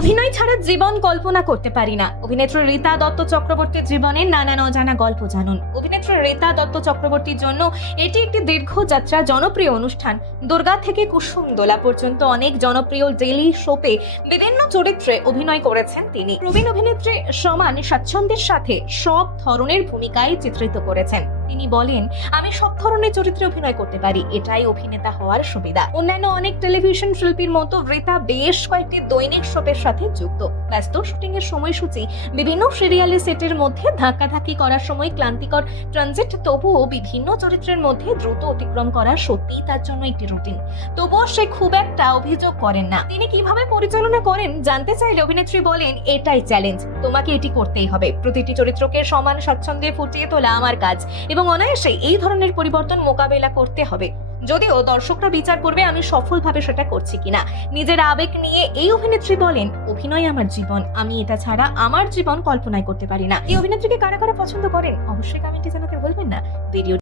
অভিনয় ছাড়া জীবন কল্পনা করতে পারি না। অভিনেত্রী রীতা দত্ত চক্রবর্তীর জীবনের নানান অজানা গল্প জানুন। অভিনেত্রী রীতা দত্ত চক্রবর্তীর জন্য এটি একটি দীর্ঘ যাত্রা, জনপ্রিয় অনুষ্ঠান। দুর্গা থেকে কুসুম দোলা পর্যন্ত অনেক জনপ্রিয় ডেইলি শোতে বিভিন্ন চরিত্রে অভিনয় করেছেন তিনি। প্রবীণ অভিনেত্রী সমান স্বাচ্ছন্দ্যের সাথে সব ধরনের ভূমিকায় চিত্রিত করেছেন। তিনি বলেন, আমি সব ধরনের চরিত্রে অভিনয় করতে পারি, এটাই অভিনেতা হওয়ার সুবিধা। অন্যান্য অনেক টেলিভিশন শিল্পীর মতো রীতা বেশ কয়েকটি দৈনিক শোপের সাথে যুক্ত। ব্যস্ত শুটিং এর সময়সূচি, বিভিন্ন সিরিয়ালে সেটের মধ্যে ধাক্কাধাক্কি করার সময় ক্লান্তিকর ট্রানজিট, তবুও বিভিন্ন চরিত্রের মধ্যে দ্রুত অতিক্রম করা সত্যিই তার জন্য একটি রুটিন। তবুও সে খুব একটা অভিযোগ করেন না। তিনি কিভাবে পরিচালনা করেন জানতে চাইলে অভিনেত্রী বলেন, এটাই চ্যালেঞ্জ, তোমাকে এটি করতেই হবে। প্রতিটি চরিত্রকে সমান স্বাচ্ছন্দ্যে ফুটিয়ে তোলা আমার কাজ এবং অনায়াসে এই ধরনের পরিবর্তন মোকাবেলা করতে হবে। যদিও দর্শকরা বিচার করবে আমি সফলভাবে সেটা করছি কিনা। নিজের আবেগ নিয়ে এই অভিনেত্রী বলেন, অভিনয় আমার জীবন, আমি এটা ছাড়া আমার জীবন কল্পনাই করতে পারি না। এই অভিনেত্রীকে কারা কারা পছন্দ করেন অবশ্যই কমেন্টে জানাতে ভুলবেন না। ভিডিও